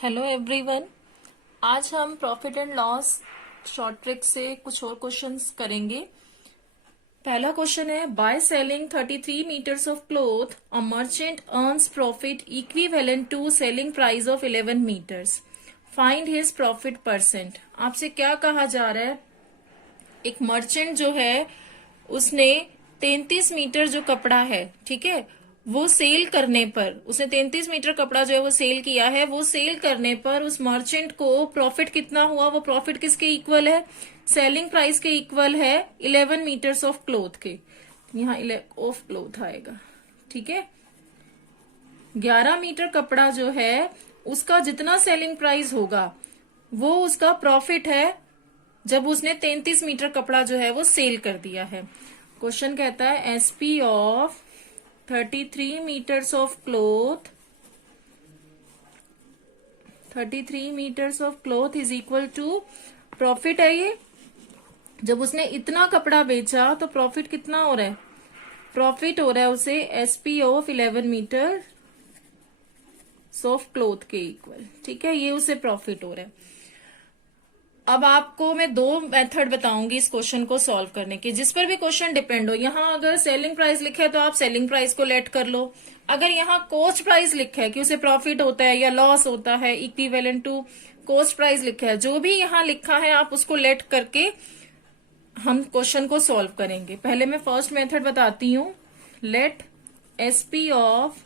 Hello everyone. आज हम profit and loss short trick से कुछ और क्वेश्चंस करेंगे। पहला क्वेश्चन है, by selling 33 metres of cloth a merchant earns profit equivalent to selling price of 11 metres, find his profit percent. आपसे क्या कहा जा रहा है, एक मर्चेंट जो है उसने 33 मीटर जो कपड़ा है, ठीक है, वो सेल करने पर, उसने 33 मीटर कपड़ा जो है वो सेल किया है, वो सेल करने पर उस मर्चेंट को प्रॉफिट कितना हुआ, वो प्रॉफिट किसके इक्वल है, सेलिंग प्राइस के इक्वल है 11 मीटर्स ऑफ क्लोथ के। यहाँ ऑफ क्लोथ आएगा, ठीक है। 11 मीटर कपड़ा जो है उसका जितना सेलिंग प्राइस होगा वो उसका प्रॉफिट है जब उसने 33 मीटर कपड़ा जो है वो सेल कर दिया है। क्वेश्चन कहता है SP of 33 metres of cloth, 33 metres of cloth is equal to, profit है ये, जब उसने इतना कपड़ा बेचा तो प्रॉफिट कितना हो रहा है, प्रॉफिट हो रहा है उसे SP of 11 metre of cloth के इक्वल, ठीक है, ये उसे प्रॉफिट हो रहा है। अब आपको मैं दो मेथड बताऊंगी इस क्वेश्चन को सॉल्व करने की, जिस पर भी क्वेश्चन डिपेंड हो। यहाँ अगर सेलिंग प्राइस लिखा है तो आप सेलिंग प्राइस को लेट कर लो। अगर यहाँ कॉस्ट प्राइस लिखा है कि उसे प्रॉफिट होता है या लॉस होता है, इक्विवेलेंट टू कॉस्ट प्राइस लिखा है, जो भी यहाँ लिखा है आप उसको लेट करके हम क्वेश्चन को सॉल्व करेंगे। पहले मैं फर्स्ट मेथड बताती हूँ। Let SP of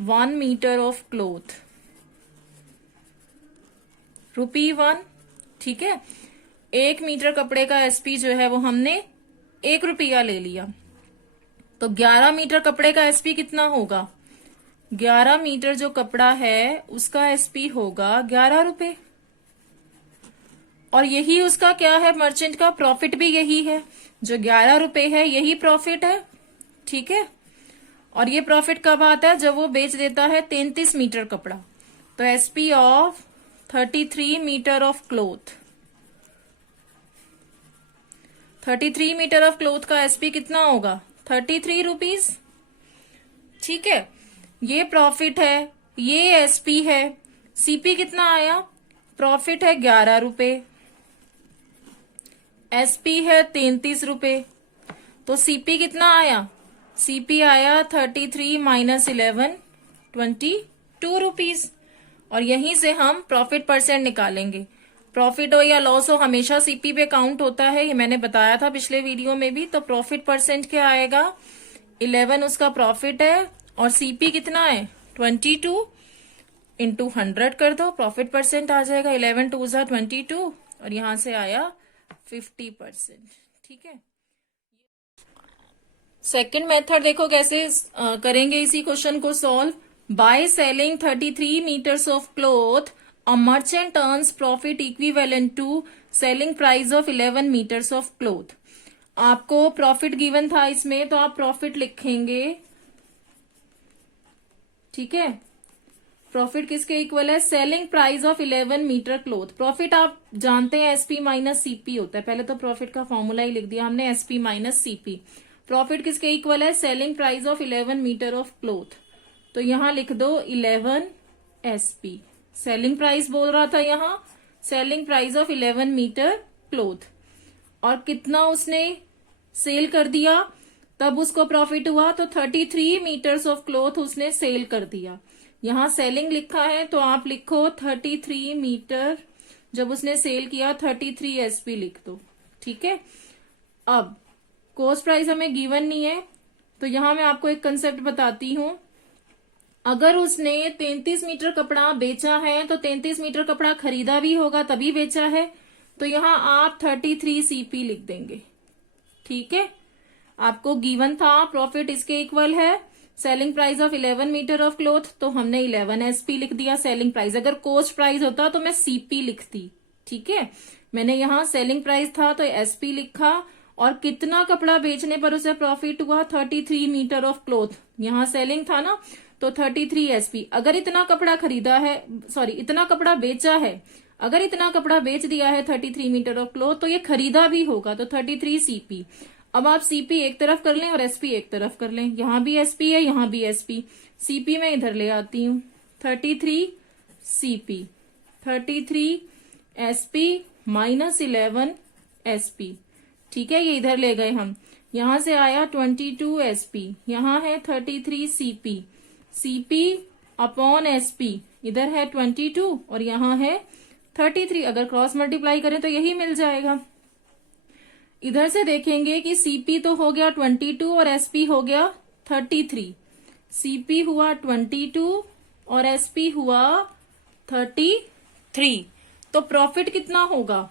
1 metre of cloth ₹1, ठीक है। 1 मीटर कपड़े का एसपी जो है वो हमने ₹1 ले लिया, तो 11 मीटर कपड़े का एसपी कितना होगा, 11 मीटर जो कपड़ा है उसका एसपी होगा ₹11। और यही उसका क्या है, मर्चेंट का प्रॉफिट भी यही है, जो ₹11 है यही प्रॉफिट है, ठीक है। और ये प्रॉफिट कब आता है, जब वो बेच देता है 33 मीटर कपड़ा। तो SP of 33 metre of cloth, 33 metre of cloth का एसपी कितना होगा, ₹33, ठीक है। ये प्रॉफिट है, ये एसपी है। सीपी कितना आया, प्रॉफिट है ₹11, एसपी है ₹33, तो सीपी कितना आया, सीपी आया 33 माइनस 11, ₹22। और यहीं से हम प्रॉफिट परसेंट निकालेंगे। प्रॉफिट हो या लॉस हो हमेशा सीपी पे काउंट होता है, ये मैंने बताया था पिछले वीडियो में भी। तो प्रॉफिट परसेंट क्या आएगा, 11 उसका प्रॉफिट है और सीपी कितना है 22, इंटू 100 कर दो, प्रॉफिट परसेंट आ जाएगा 11 2 जा 22, और यहां से आया 50%, ठीक है। सेकेंड मेथड देखो कैसे करेंगे इसी क्वेश्चन को solve. By selling 33 metres of cloth a merchant earns profit equivalent to selling price of 11 metres of cloth. आपको प्रॉफिट गिवन था इसमें, तो आप प्रॉफिट लिखेंगे, ठीक है। प्रॉफिट किसके इक्वल है, selling price of 11 metre cloth. Profit आप जानते हैं एसपी माइनस सीपी होता है, पहले तो प्रॉफिट का फॉर्मूला ही लिख दिया हमने, एसपी माइनस सीपी। प्रॉफिट किसके इक्वल है, selling price of 11 metre of cloth. तो यहां लिख दो 11 एसपी, सेलिंग प्राइस बोल रहा था यहां, selling price of 11 metre cloth. और कितना उसने सेल कर दिया तब उसको प्रॉफिट हुआ, तो 33 मीटर्स ऑफ क्लोथ उसने सेल कर दिया। यहां सेलिंग लिखा है तो आप लिखो 33 मीटर, जब उसने सेल किया 33 एसपी लिख दो, ठीक है। अब कॉस्ट प्राइस हमें गिवन नहीं है, तो यहां मैं आपको एक कंसेप्ट बताती हूं। अगर उसने 33 मीटर कपड़ा बेचा है तो 33 मीटर कपड़ा खरीदा भी होगा तभी बेचा है, तो यहां आप 33 सीपी लिख देंगे, ठीक है। आपको गिवन था प्रॉफिट इसके इक्वल है selling price of 11 metre of cloth, तो हमने 11 एसपी लिख दिया सेलिंग प्राइस। अगर कॉस्ट प्राइस होता तो मैं सीपी लिखती, ठीक है। मैंने यहां सेलिंग प्राइस था तो एसपी लिखा, और कितना कपड़ा बेचने पर उसे प्रॉफिट हुआ, 33 मीटर ऑफ क्लोथ, यहां सेलिंग था ना, तो 33 एसपी। अगर इतना कपड़ा खरीदा है, सॉरी इतना कपड़ा बेचा है, अगर इतना कपड़ा बेच दिया है 33 मीटर ऑफ क्लोथ, तो ये खरीदा भी होगा, तो 33 सीपी। अब आप सीपी एक तरफ कर लें और एसपी एक तरफ कर लें, यहां भी एसपी है यहां भी एसपी, सीपी में इधर ले आती हूं, 33 सीपी, 33 SP माइनस 11 SP। ठीक है, ये इधर ले गए हम, यहां से आया 22 SP, यहां है 33 CP, CP अपॉन SP, इधर है 22 और यहां है 33। अगर क्रॉस मल्टीप्लाई करें तो यही मिल जाएगा। इधर से देखेंगे कि CP तो हो गया 22 और SP हो गया 33। CP हुआ 22 और SP हुआ 33। तो प्रॉफिट कितना होगा?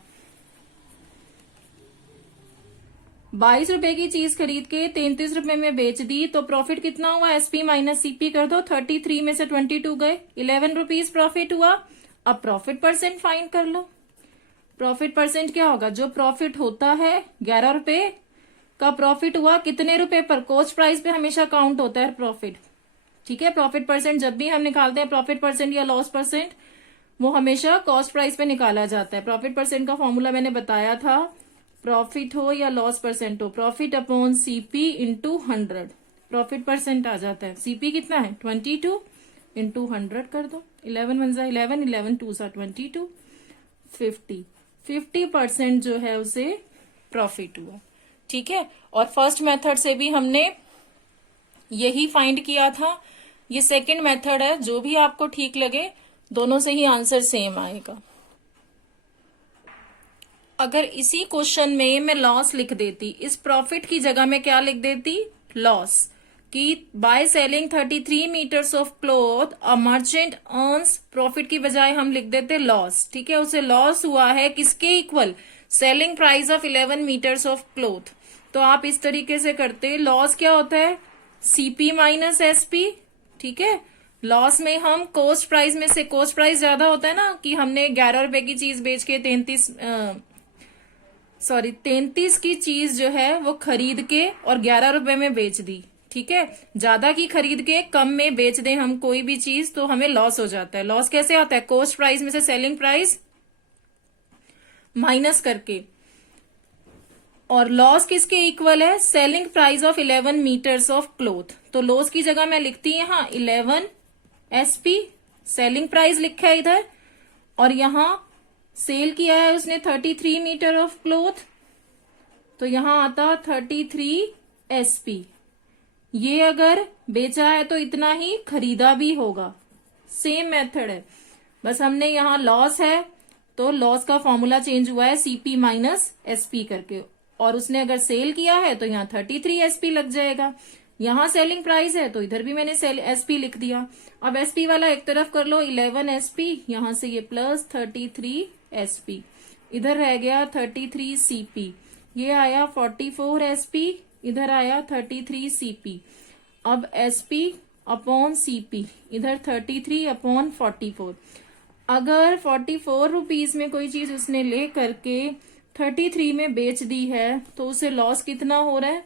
22 रुपए की चीज खरीद के 33 रुपए में बेच दी, तो प्रॉफिट कितना हुआ? SP माइनस CP कर दो, 33 में से 22 गए, 11 रुपीज प्रॉफिट हुआ। अब प्रॉफिट परसेंट फाइंड कर लो। प्रॉफिट परसेंट क्या होगा? जो प्रॉफिट होता है 11 रुपए का प्रॉफिट हुआ कितने रुपए पर? कॉस्ट प्राइस पे हमेशा काउंट होता है प्रॉफिट। ठीक है, प्रॉफिट परसेंट जब भी हम निकालते हैं प्रॉफिट परसेंट या लॉस परसेंट, वो हमेशा कॉस्ट प्राइस पे निकाला जाता है। प्रॉफिट परसेंट का फॉर्मूला मैंने बताया था, प्रॉफिट हो या लॉस परसेंट हो, profit upon CP into 100 profit percent आ जाता है। CP कितना है? 22 इंटू 100 कर दो, 11 1 11, 11 2 22, 50% जो है उसे प्रॉफिट हुआ। ठीक है, और फर्स्ट मेथड से भी हमने यही फाइंड किया था। ये सेकंड मेथड है, जो भी आपको ठीक लगे, दोनों से ही आंसर सेम आएगा। अगर इसी क्वेश्चन में मैं लॉस लिख देती, इस प्रॉफिट की जगह में क्या लिख देती? लॉस, कि by selling 33 metres of cloth a merchant earns, profit की बजाय हम लिख देते लॉस। ठीक है, उसे लॉस हुआ है किसके equal? Selling price of 11 metres of cloth. तो आप इस तरीके से करते, लॉस क्या होता है? CP minus SP। ठीक है, लॉस में हम कॉस्ट प्राइस में से, कॉस्ट प्राइस ज्यादा होता है ना, कि हमने 11 रुपए की चीज बेच के 33 की चीज जो है वो खरीद के और 11 रुपए में बेच दी। ठीक है, ज्यादा की खरीद के कम में बेच दें हम कोई भी चीज, तो हमें लॉस हो जाता है। लॉस कैसे आता है? कॉस्ट प्राइस में से सेलिंग प्राइस माइनस करके। और लॉस किसके इक्वल है? Selling price of 11 metres of cloth. तो लॉस की जगह मैं लिखती हूं यहां 11 SP, सेलिंग प्राइस लिखा है इधर, और यहां सेल किया है उसने 33 मीटर ऑफ क्लॉथ, तो यहां आता 33 SP। ये अगर बेचा है तो इतना ही खरीदा भी होगा। सेम मेथड है, बस हमने यहां लॉस है तो लॉस का फॉर्मूला चेंज हुआ है CP माइनस SP करके, और उसने अगर सेल किया है तो यहाँ 33 SP लग जाएगा। यहां सेलिंग प्राइस है तो इधर भी मैंने SP लिख दिया। अब SP वाला एक तरफ कर लो, 11 SP, यहां से ये प्लस 33 SP, इधर रह गया 33 CP, ये आया 44 SP, इधर आया 33 CP। अब SP अपॉन CP, इधर 33 अपॉन 44। अगर 44 रुपीज में कोई चीज उसने ले करके 33 में बेच दी है तो उसे लॉस कितना हो रहा है?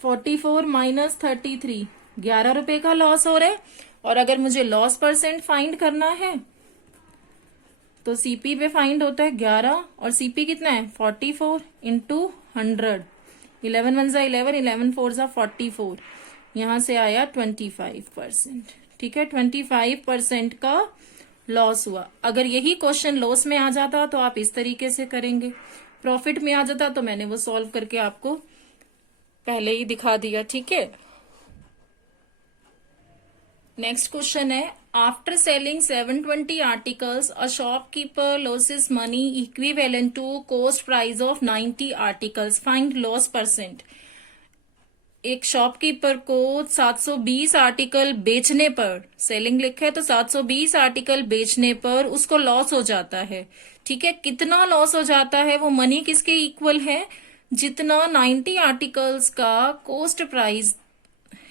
44 माइनस 33, 11 रुपए का लॉस हो रहा है। और अगर मुझे लॉस परसेंट फाइंड करना है तो CP पे फाइंड होता है 11, और CP कितना है? 44 इंटू 100, 11 1 11, 11 4 44, यहां से आया 25%। ठीक है, 25% का लॉस हुआ। अगर यही क्वेश्चन लॉस में आ जाता तो आप इस तरीके से करेंगे, प्रॉफिट में आ जाता तो मैंने वो सॉल्व करके आपको पहले ही दिखा दिया। ठीक है, नेक्स्ट क्वेश्चन है, after selling 720 articles a shopkeeper loses money equivalent to cost price of 90 articles, find loss percent. एक शॉपकीपर को 720 आर्टिकल बेचने पर, सेलिंग लिखा है तो 720 आर्टिकल बेचने पर उसको लॉस हो जाता है। ठीक है, कितना लॉस हो जाता है? वो मनी किसके इक्वल है? जितना 90 आर्टिकल्स का कॉस्ट प्राइस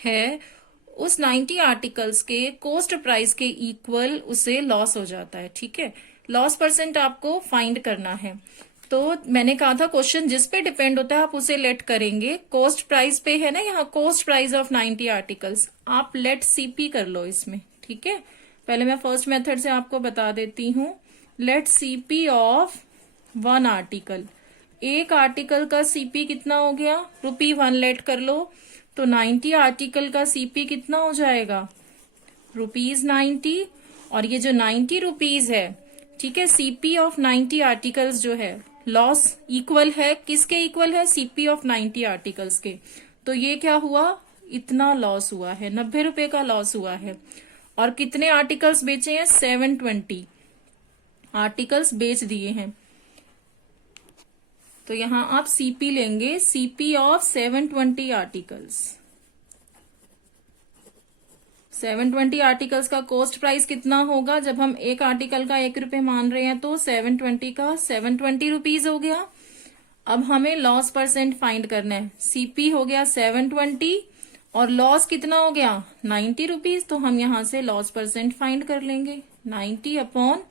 है, उस 90 आर्टिकल्स के कॉस्ट प्राइस के इक्वल उसे लॉस हो जाता है। ठीक है, लॉस परसेंट आपको फाइंड करना है। तो मैंने कहा था क्वेश्चन जिस पे डिपेंड होता है आप उसे लेट करेंगे। कॉस्ट प्राइस पे है ना, यहाँ कॉस्ट प्राइस ऑफ 90 आर्टिकल्स, आप लेट CP कर लो इसमें। ठीक है, पहले मैं फर्स्ट मेथड से आपको बता देती हूँ। लेट CP ऑफ 1 आर्टिकल, एक आर्टिकल का CP कितना हो गया? ₹1 लेट कर लो, तो 90 आर्टिकल का CP कितना हो जाएगा? ₹90। और ये जो 90 रुपीज है, ठीक है, सीपी ऑफ 90 आर्टिकल्स जो है, लॉस इक्वल है किसके इक्वल है, सीपी ऑफ 90 आर्टिकल्स के। तो ये क्या हुआ, इतना लॉस हुआ है, 90 रुपए का लॉस हुआ है। और कितने आर्टिकल्स बेचे हैं, 720 आर्टिकल्स बेच दिए हैं। तो यहां आप सीपी लेंगे, सीपी ऑफ 720 आर्टिकल्स। 720 आर्टिकल्स का कॉस्ट प्राइस कितना होगा, जब हम एक आर्टिकल का 1 रुपए मान रहे हैं तो 720 का 720 रुपीज हो गया। अब हमें लॉस परसेंट फाइंड करना है, सीपी हो गया 720 और लॉस कितना हो गया 90 रुपीज। तो हम यहां से लॉस परसेंट फाइंड कर लेंगे, 90 अपॉन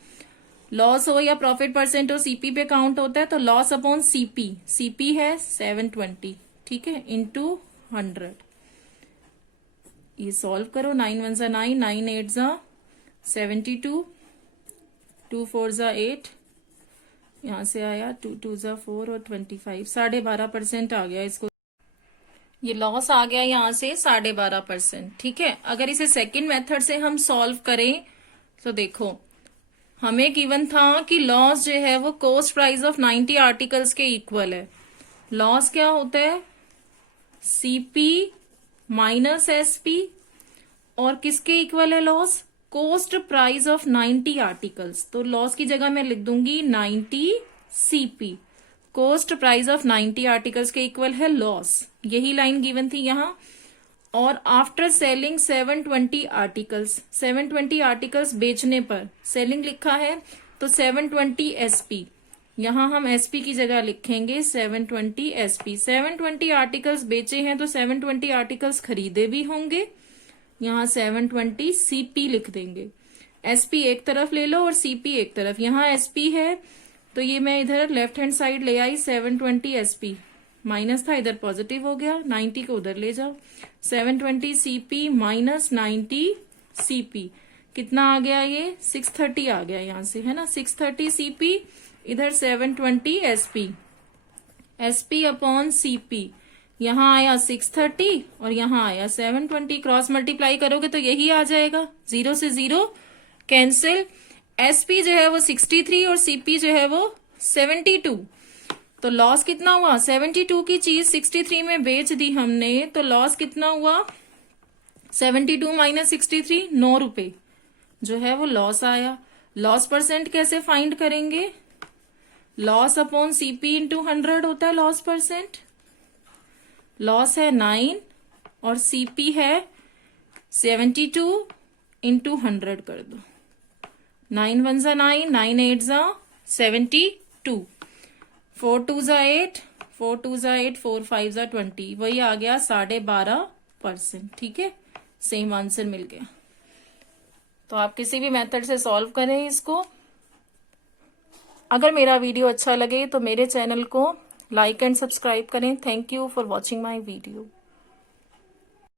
लॉस हो या प्रॉफिट परसेंट हो, सीपी पे काउंट होता है, तो लॉस अपॉन सीपी, सीपी है 720, ठीक है, इंटू 100। ये सॉल्व करो, 9 1 जा 9, 9 8 जा 72, 2 4 जा 8, यहां से आया 2 2 जा 4 और 25, 12.5% आ गया इसको। ये लॉस आ गया यहाँ से 12.5%, ठीक है। अगर इसे सेकंड मेथड से हम सॉल्व करें तो देखो, हमें गिवन था कि लॉस जो है वो कॉस्ट प्राइस ऑफ 90 आर्टिकल्स के इक्वल है। लॉस क्या होता है, सीपी माइनस एसपी, और किसके इक्वल है loss, cost price of 90 articles. तो लॉस की जगह मैं लिख दूंगी 90 CP, cost price of 90 articles के इक्वल है लॉस। यही लाइन गिवन थी यहां। और आफ्टर सेलिंग 720 आर्टिकल्स, 720 आर्टिकल्स बेचने पर, सेलिंग लिखा है तो 720 एसपी, यहां हम एसपी की जगह लिखेंगे 720 एसपी। 720 आर्टिकल्स बेचे हैं तो 720 आर्टिकल्स खरीदे भी होंगे, यहां 720 सीपी लिख देंगे। एसपी एक तरफ ले लो और सीपी एक तरफ, यहां एसपी है तो ये मैं इधर लेफ्ट हैंड साइड ले आई, 720 एसपी, माइनस था इधर पॉजिटिव हो गया, 90 को उधर ले जाओ, 720 सीपी माइनस 90 सीपी, कितना आ गया ये 630 आ गया यहां से, है ना, 630 सीपी, इधर 720 एसपी, एसपी अपॉन सीपी, यहां आया 630 और यहां आया 720, क्रॉस मल्टीप्लाई करोगे तो यही आ जाएगा, 0 से 0 कैंसिल। एसपी जो है वो 63 और सीपी जो है वो 72। तो लॉस कितना हुआ, 72 की चीज 63 में बेच दी हमने, तो लॉस कितना हुआ, 72 माइनस 63, 9 रुपए जो है वो लॉस आया। लॉस परसेंट कैसे फाइंड करेंगे, लॉस अपॉन सीपी इंटू 100 होता है लॉस परसेंट। लॉस है 9 और सीपी है 72, इंटू 100 कर दो, 9 1 जा 9, 9 8 जा 72, 4 2 जा 8, 4 2 जा 8, 4 5 जा 20, वही आ गया 12.5%, ठीक है, सेम आंसर मिल गया। तो आप किसी भी मेथड से सॉल्व करें इसको। अगर मेरा वीडियो अच्छा लगे तो मेरे चैनल को लाइक एंड सब्सक्राइब करें। Thank you for watching my video.